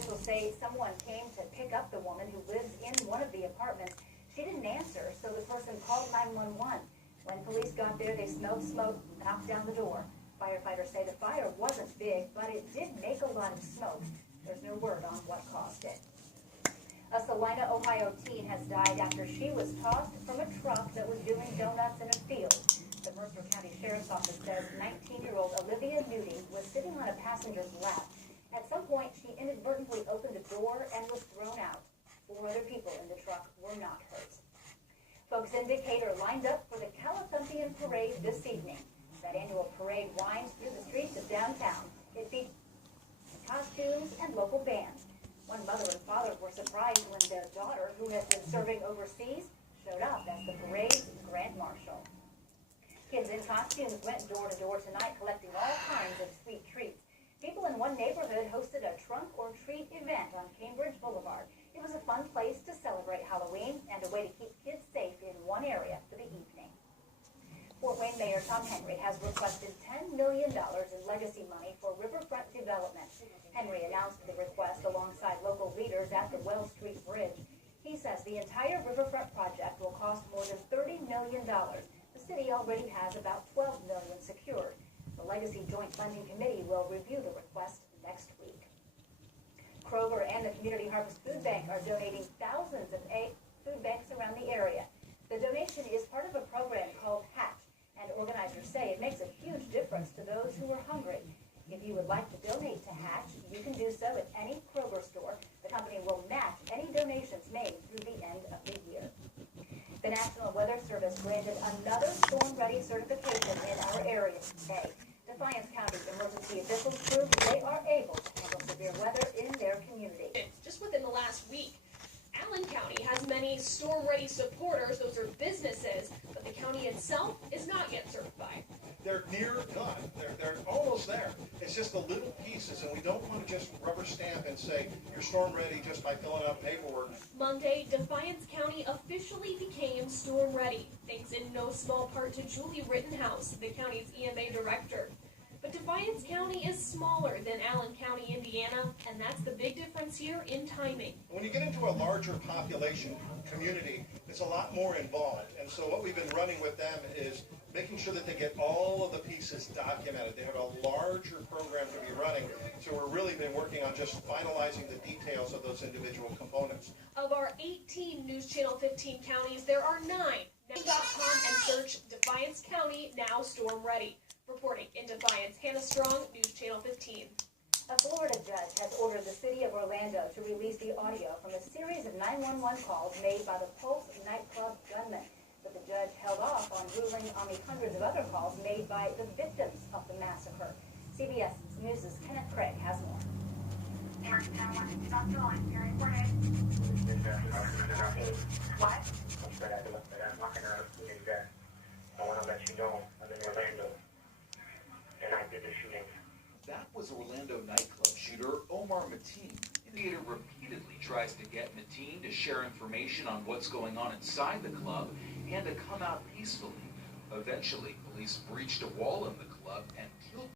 Officials say someone came to pick up the woman who lives in one of the apartments. She didn't answer, so the person called 911. When police got there, they smelled smoke, knocked down the door. Firefighters say the fire wasn't big, but it did make a lot of smoke. There's no word on what caused it. A Salina, Ohio teen has died after she was tossed from a truck that was doing donuts in a field. The Mercer County Sheriff's Office says 19-year-old Olivia Nudie was sitting on a passenger's lap. At some point, she inadvertently opened the door and was thrown out. 4 other people in the truck were not hurt. Folks in Decatur lined up for the Californian Parade this evening. That annual parade winds through the streets of downtown. It features costumes and local bands. One mother and father were surprised when their daughter, who has been serving overseas, showed up as the parade's grand marshal. Kids in costumes went door to door tonight collecting all kinds of sweet treats. People in one neighborhood hosted a trunk or treat event on Cambridge Boulevard. It was a fun place to celebrate Halloween and a way to keep kids safe in one area for the evening. Fort Wayne Mayor Tom Henry has requested $10 million in legacy money for riverfront development. Henry announced the request alongside local leaders at the Wells Street Bridge. He says the entire riverfront project will cost more than $30 million. The city already has about $12 million secured. The Legacy Joint Funding Committee will review the request next week. Kroger and the Community Harvest Food Bank are donating thousands of food banks around the area. The donation is part of a program called Hatch, and organizers say it makes a huge difference to those who are hungry. If you would like to donate to Hatch, you can do so at any Kroger store. The company will match any donations made through the end of the year. The National Weather Service granted another storm-ready certification in our area today. Defiance County's emergency officials proved they are able to handle severe weather in their community. Just within the last week, Allen County has many storm-ready supporters. Those are businesses, but the county itself is not yet certified. They're near done. They're almost there. It's just the little pieces, and we don't want to just rubber stamp and say you're storm ready just by filling out paperwork. Monday, Defiance County officially became storm ready, thanks in no small part to Julie Rittenhouse, the county's EMA director. But Defiance County is smaller than Allen County, Indiana, and that's the big difference here in timing. When you get into a larger population community, it's a lot more involved. And so what we've been running with them is making sure that they get all of the pieces documented. They have a larger program to be running, so we've really been working on just finalizing the details of those individual components. Of our 18 News Channel 15 counties, there are 9. Now.com and search Defiance County, now storm ready. Reporting in Defiance, Hannah Strong, News Channel 15. A Florida judge has ordered the city of Orlando to release the audio from a series of 911 calls made by the Pulse nightclub gunman. But the judge held off on ruling on the hundreds of other calls made by the victims of the massacre. CBS News' Kenneth Craig has more. Emergency 911, stop going. You're reported. What? I'm knocking out a shooting there. I want to let you know I'm in Orlando, and I did the shooting. That was Orlando nightclub shooter Omar Mcpe. Indicator repeatedly tries to get Mcpe to share information on what's going on inside the club and to come out peacefully. Eventually, police breached a wall in the club and killed